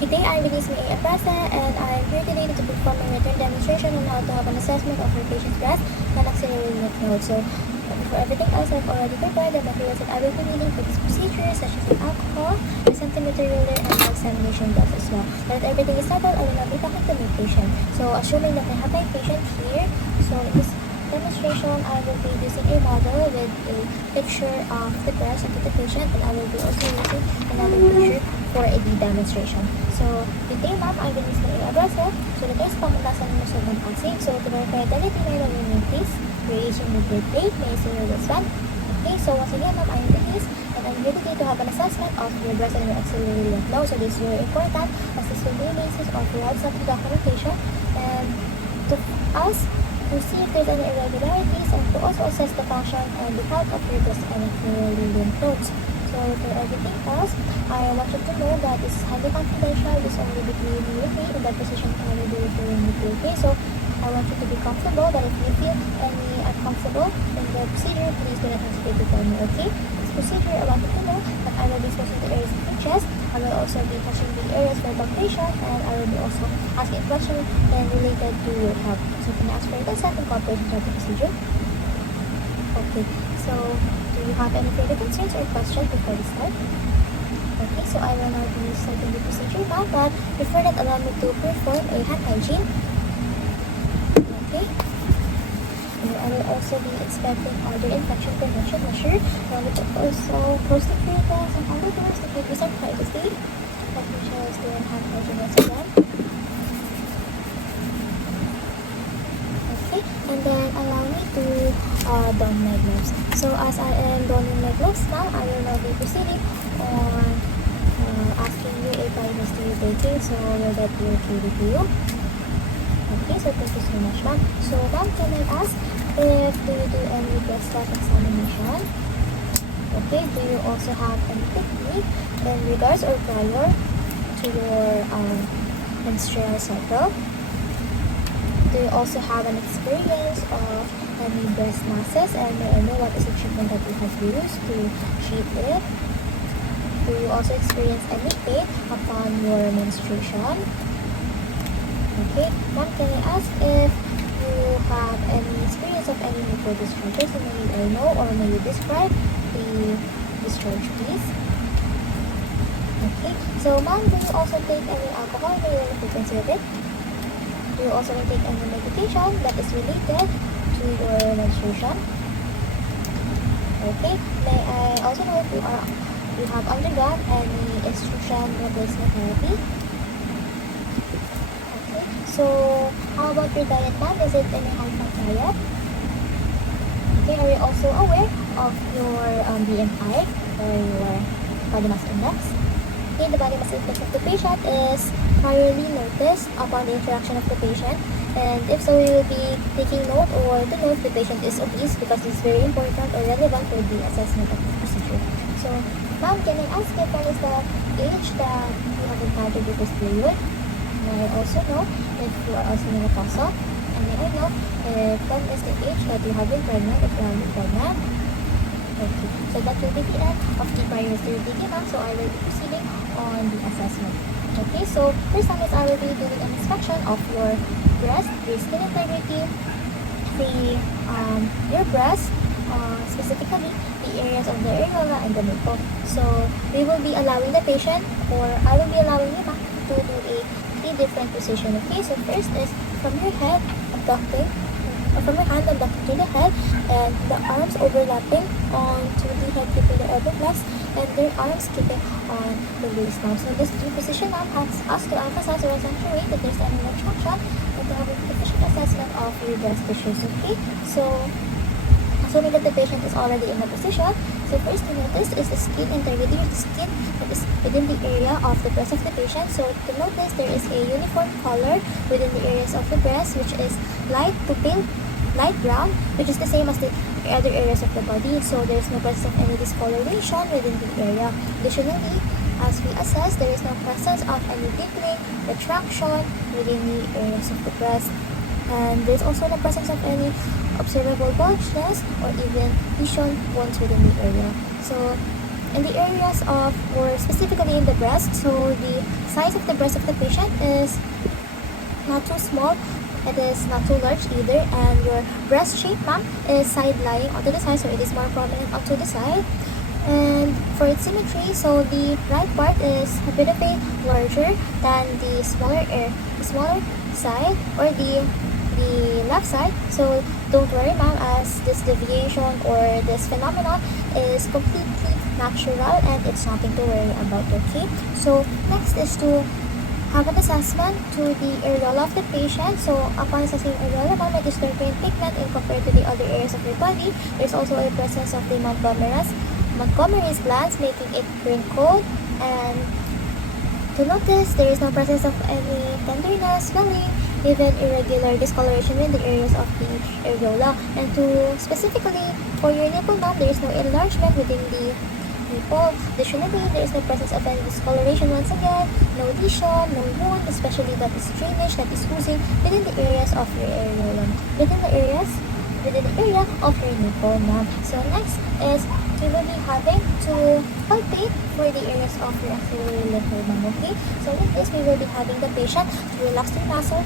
Today I'm Denise May Aprasa, and I'm here today to perform a written demonstration on how to have an assessment of your patient's breast and axillary lymph nodes. So for everything else, I've already prepared the materials that I will be needing for this procedure, such as the alcohol, the centimeter ruler, and the examination gloves as well. Now that everything is settled, I will now be talking to my patient. So assuming that I have my patient here, so in this demonstration, I will be using a model with a picture of the breast of the patient, and I will be also using another picture for a demonstration. So, today ma'am, I will use the abrasive. So, the test pamutasan mo sa passing. So, to verify identity, may name please. Variation with grade plate, may zero this one. Okay, so once again ma'am, I am Denise, and I'm here today to have an assessment of your breast and your axillary lymph node. So, this is very important as this will be the basis of your WhatsApp documentation, and to us to see if there's any irregularities, and to also assess the function and the health of your breast and axillary lymph nodes. So for everything else, I want you to know that this is highly confidential. This is only between you and me, in that position I will be referring with you. Okay, so I want you to be comfortable, but if you feel any uncomfortable in the procedure, please do not hesitate to tell me, okay? This procedure, I want you to know that I will be touching the areas of the chest. I will also be touching the areas for palpation, and I will be also asking questions related to your health. So can I ask for your consent and cooperation of the procedure? Okay, so do you have any further concerns or questions before we start? Okay, so I will now be starting the procedure now, but before that, allow me to perform a hand hygiene. Okay, and I will also be inspecting other infection prevention measures. And we will also close the curtains and other doors to keep us privacy. Let me just do a hand hygiene once again. Okay, and then allow me to don my gloves. So as I am donning my gloves now, I will now be proceeding on asking you a prior history taking. So will that be okay with you? Okay, so thank you so much ma'am. So ma'am, can I ask if do you do any breast health examination? Okay, do you also have any technique in regards or prior to your menstrual cycle? Do you also have an experience of any breast masses, and may I know what is the treatment that you have used to treat it? Do you also experience any pain upon your menstruation? Okay, ma'am, can I ask if you have any experience of any nipple discharges, and may I know or may you describe the discharge, please? Okay, so ma'am, do you also take any alcohol? May you frequency of it? Do you also take any medication that is related to your menstruation? Okay, may I also know if you have undergone any estrogen replacement therapy? Okay, so how about your diet ma'am? Is it any high-fat diet? Okay, are you also aware of your BMI or your body mass index? Okay, the body mass index of the patient is priorly noticed upon the interaction of the patient, and if so, we will be taking note or to know if the patient is obese, because it's very important or relevant for the assessment of the procedure. So, ma'am, can I ask if what is the age that you have encountered with this period? May I also know if you are also menopausal? And may I know if what is the age that you have been pregnant, if you have been pregnant? Okay, so that will be the end of the prior history taking, ma'am. So I will be proceeding on the assessment. Okay, so first time is I will be doing an inspection of your breast, your skin integrity, your breast, specifically the areas of the areola and the nipple. So we will be allowing the patient, or I will be allowing you to do a 3 different position. Okay, so first is from your head abducting, or from your hand abducting to the head, and the arms overlapping onto the head, keeping the elbow blast, and their arms keeping on the waist now. So this position now helps us to emphasize or accentuate that there's any retraction and to have a efficient assessment of your breast tissues. Okay, so assuming that the patient is already in the position, so first to notice is the skin integrity, the skin that is within the area of the breast of the patient. So to notice there is a uniform color within the areas of the breast, which is light to pale, light brown, which is the same as the other areas of the body. So there is no presence of any discoloration within the area. Additionally, as we assess, there is no presence of any deepening, retraction within the areas of the breast. And there is also no presence of any observable bulgeness or even lesion wounds within the area. So in the areas of, or specifically in the breast, so the size of the breast of the patient is not too small, it is not too large either, and your breast shape, ma'am, is side lying onto the side, so it is more prominent onto the side. And for its symmetry, so the right part is a bit of a larger than the smaller side, or the left side. So don't worry, ma'am, as this deviation or this phenomenon is completely natural and it's nothing to worry about. Okay, so next is to have an assessment to the areola of the patient. So upon assessing areola, ma'am, it is terpene pigment, and compared to the other areas of your body, there's also a presence of the Montgomery's glands, making it wrinkled. And to notice, there is no presence of any tenderness, swelling, even irregular discoloration in the areas of the areola. And to specifically for your nipple, ma'am, there is no enlargement within the nipple. Additionally, there is no presence of any discoloration once again, no lesion, no wound, especially that is drainage, that is oozing within the areas of your areola, within the area of your nipple, ma'am. So next is we will be having to palpate for the areas of your axillary lymph node, ma'am. Okay, so with this we will be having the patient to relax their muscle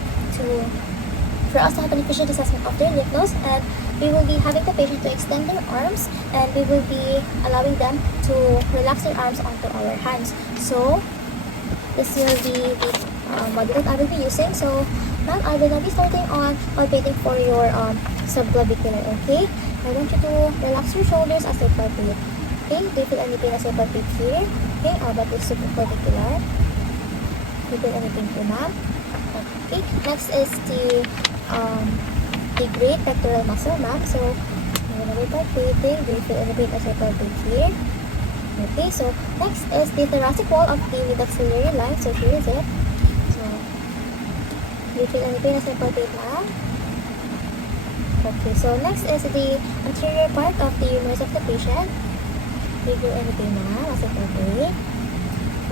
for us to have an efficient assessment of their lymph nodes, and we will be having the patient to extend their arms, and we will be allowing them to relax their arms onto our hands. So this will be the module that I will be using. So ma'am, I will now be starting on palpating for your subclavicular. Okay, I want you to relax your shoulders as I palpate. Okay, do you feel any pain as I palpate here? Okay, how about the subclavicular? Do you feel any pain here, ma'am? Okay, next is the great pectoral muscle, ma'am. So I'm gonna be palpating. Do you feel any pain as I palpate here? Okay, so next is the thoracic wall of the mid-axillary line. So here is it. So do you feel any pain as I palpate, ma'am? Okay, so next is the anterior part of the humerus of the patient. Do you feel any pain, ma'am, as I palpate?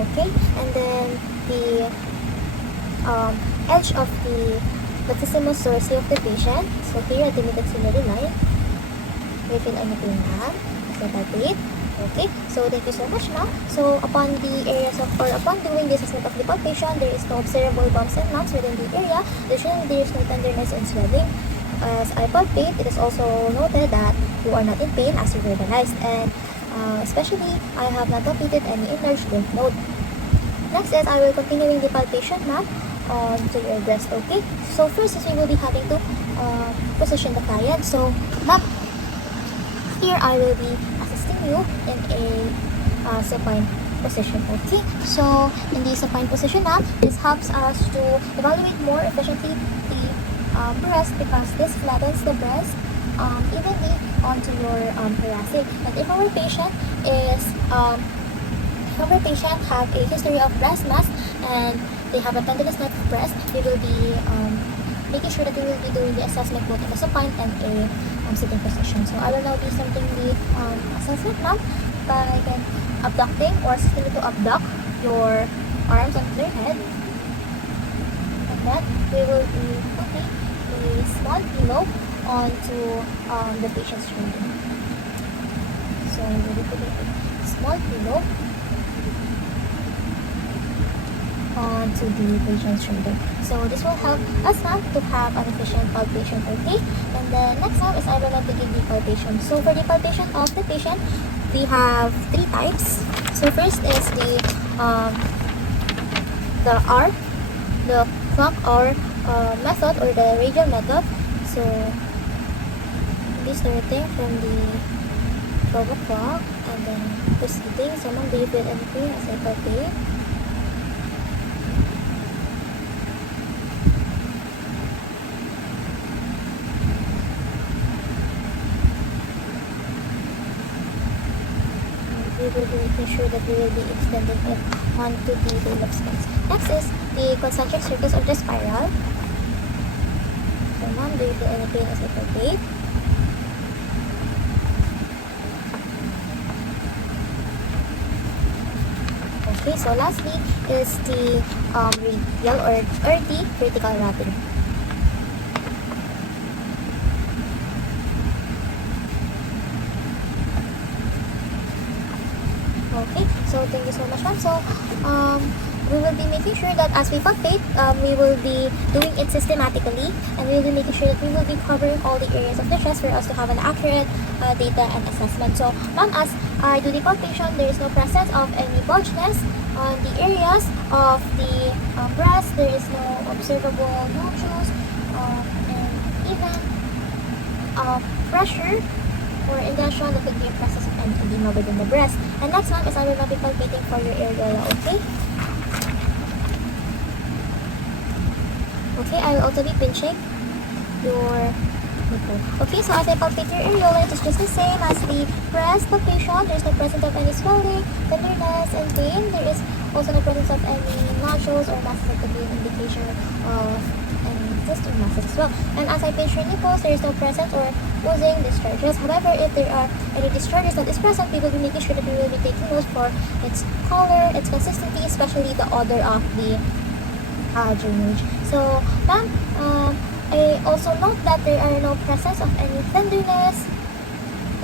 Okay, and then the edge of the latissimus dorsi of the patient. So here at the mid-axillary line. Do you feel any pain, ma'am, as I palpate? Okay, so thank you so much, ma'am. So upon doing the assessment of the palpation, there is no observable bumps and lumps within the area. Additionally, there is no tenderness and swelling. As I palpate, it is also noted that you are not in pain as you verbalized, and especially I have not palpated any enlarged lymph node. Next is I will continue the palpation, ma'am, to your breast. Okay, so first is we will be having to position the client. So ma'am, here I will be assisting you in a supine position. Okay, so in the supine position, ma'am, this helps us to evaluate more efficiently the breast, because this flattens the breast evenly onto your thoracic. And if our patient have a history of breast mass and they have a tenderness net of breast, we will be making sure that we will be doing the assessment both in a supine and a sitting position. So I will now be starting the assessment now by abducting or assisting you to abduct your arms onto their head. And then we will be putting a small pillow onto the patient's shoulder. So we will be putting a small pillow onto the patient's shoulder. So this will help us now to have an efficient palpation. Okay, and then next up is I will now begin the palpation. So for the palpation of the patient, we have 3 types. So first is the clock hour method, or the radial method. So this starting from the 12 o'clock and then proceeding. So ma'am, do you feel anything as I palpate? We will be making sure that we will be extending it onto the Lymph spots. Next is the concentric circles of the spiral. So ma'am, do you feel any pain as I palpate? Okay, so lastly is the radial or the vertical wrapping. So thank you so much, ma'am. So we will be making sure that as we palpate, we will be doing it systematically, and we will be making sure that we will be covering all the areas of the chest for us to have an accurate data and assessment. So, ma'am, as I do the palpation, there is no presence of any bulgeness on the areas of the breast. There is no observable nodules, and even pressure or induction that could be a process of any edema within the breast. And next one is I will not be palpating for your areola, okay? Okay, I will also be pinching your nipple. Okay, so as I palpate your areola, it is just the same as the breast palpation. There is no presence of any swelling, tenderness, and pain. There is also no presence of any nodules or masses that could be an indication of any existing masses as well. And as I pinch your nipples, there is no presence or oozing discharges. However, if there are any discharges that is present, we will be making sure that we will be taking notes for its color, its consistency, especially the odor of the drainage. So, ma'am, I also note that there are no presence of any tenderness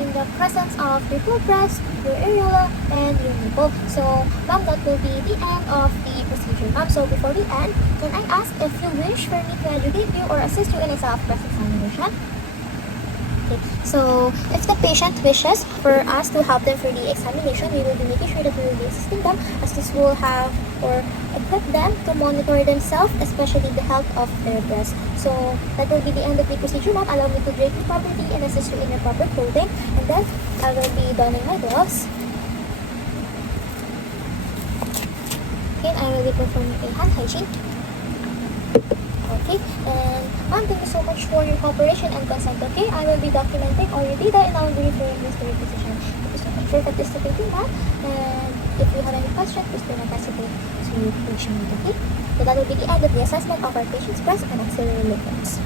in the presence of your full breast, your areola, and your nipple. So, ma'am, that will be the end of the procedure, ma'am. So, before we end, can I ask if you wish for me to educate you or assist you in a self-breast examination? Okay. So, if the patient wishes for us to help them for the examination, we will be making sure that we will be assisting them, as this will have or equip them to monitor themselves, especially the health of their breast. So, that will be the end of the procedure, ma'am. Allow me to drape you properly and assist you in your proper clothing. And then, I will be donning my gloves. Okay, I will be performing a hand hygiene. Okay, and ma'am, thank you so much for your cooperation and consent. Okay, I will be documenting all your data and I will be referring this to your physician. Thank you so much for participating, ma'am. And if you have any questions, please do not hesitate to reach me. Okay, so that will be the end of the assessment of our patient's breast and axillary lymph nodes.